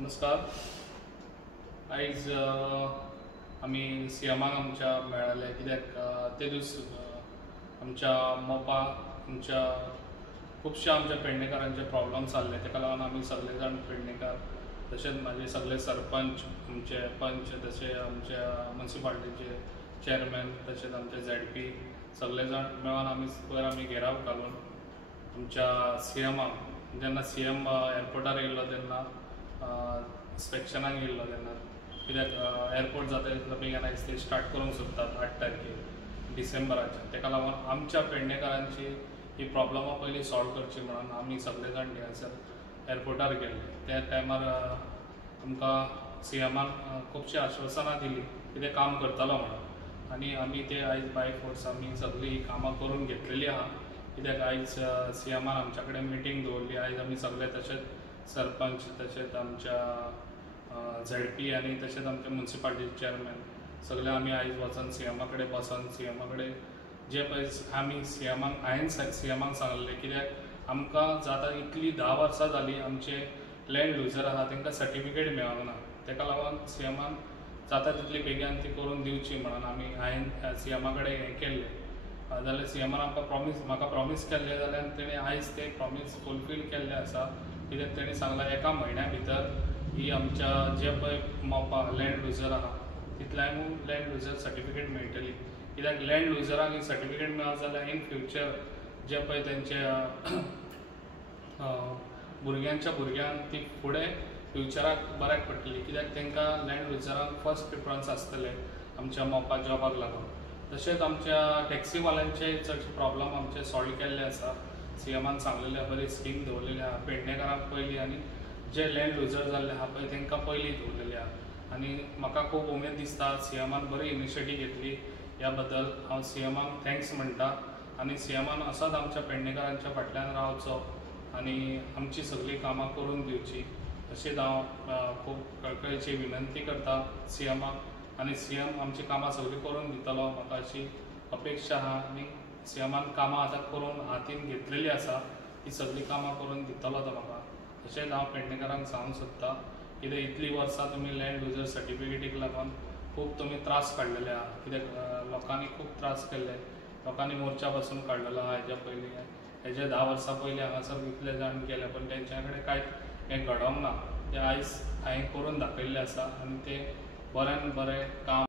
नमस्कार। आयज आमी सीएमाक आमच्या मेळ्ळे कित्याक ते दीस आमच्या मोपा आमच्या खुबशा आमच्या पेडणेकारांचे प्रॉब्लम्स आसले, ताका लागून आमी सगळे जाण पेडणेकार तशेंच म्हाजे सगळे सरपंच, आमचे पंच, तशें आमच्या म्युनिसिपालिटीचे चेअरमॅन, तशेंच आमचे ZP सगळे जाण मेळोन आमी घेराव घालून आमच्या सीएमाक जेन्ना सीएम एअरपोर्टार येयल्लो तेन्ना इन्स्पेक्शनाक येयल्लो तेन्ना कित्याक एअरपोर्ट जाता तितलो बेगीन आयज ते स्टार्ट करूंक सोदतात 8 तारखेक डिसेंबराच्या, ताका लागून आमच्या पेडणेकारांची ही प्रॉब्लमां पयलीं सॉल्व करची म्हणून आमी सगळे जाण हांगासर एअरपोर्टार गेल्ले। त्या टायमार आमकां सीएमान खुबशीं आश्वासनां दिलीं की ते काम करतलो म्हणून, आनी आमी ते आयज बाय फोर्स आमी सगळीं ही कामां करून घेतलेलीं आहा। कित्याक आयज सीएमान आमच्या कडेन मिटींग दवरली, आयज आमी सगळे तशेंच सरपंच, तशेंच आमच्या ZP आनी तशेंच आमच्या म्युनिसिपालिटी चेअरमॅन सगळे आमी आयज वचून सीएमा कडेन बसून सीएमा कडेन जे पळय आमी हांवें सीएमाक सांगलें, कित्याक आमकां जाता इतलीं 10 वर्सां जालीं आमचे लँड लुजर आहा तांकां सर्टिफिकेट मेळोंक ना, ताका लागून सीएमान जाता तितली बेगीन ती करून दिवची म्हणून हांवें सीएमा कडेन हें केल्लें। जाल्यार सीएमान म्हाका प्रॉमीस केल्लें जाल्यार तेणें आयज ते प्रॉमीस फुलफील केल्ले आसा। कित्याक तेणें सांगलां एका म्हयन्या भितर ही आमच्या जे पळय मोपा लँड लुजर आहा तितल्यांक लँड लुजर सर्टिफिकेट मेळटली। कित्याक लँड लुजराक ही सर्टिफिकेट मेळत जाल्यार इन फ्युचर जे पळय तेंचे भुरग्यांक ती फुडें फ्युचराक बऱ्याक पडटली, कित्याक तांकां लँड लुजरांक फर्स्ट प्रिफरन्स आसतले आमच्या मोपा जॉबाक लागून। तशेंच आमच्या टॅक्सीवाल्यांचे चडशे प्रॉब्लम आमचे सॉल्व केल्ले आसा। सीएमान सांगलेले बरी स्कीम दवरलेली आहा पेडणेकारांक पयलीं, आनी जे लँड लुजर जाल्ले आहा पळय तांकां पयलीं दवरलेली आहा। आनी म्हाका खूब उमेद दिसता सीएमान बरी इनिशिएटीव घेतली, ह्या बद्दल हांव सीएमाक थँक्स म्हणटा। आनी सीएमान असोच आमच्या पेडणेकारांच्या फाटल्यान रावचो आनी आमची सगळीं कामां करून दिवची अशीच हांव खूब कळकळेची विनंती करता सीएमाक। आनी सीएम आमची कामां सगळीं करून दितलो म्हाका अशी अपेक्षा आहा। आनी सीएमान कामां आतां करून हातीन घेतलेलीं आसा, ती सगळीं कामां करून दितलो तो म्हाका अशेंच हांव पेडणेकारांक सांगूंक सोदतां। कित्याक इतलीं वर्सां तुमी लँड लुजर सर्टिफिकेटीक लागून खूब तुमी त्रास काडलेले आहा, कित्याक लोकांनी खूब त्रास केल्ले, लोकांनी मोर्चा बसून काडलेलो आहा। हेजे 10 वर्सां पयलीं हांगासर कितले जाण गेले पण तेंच्या कडेन कांयच हें घडोंक ना, तें आयज हांवें करून दाखयल्लें आसा आनी तें बऱ्यान बरें काम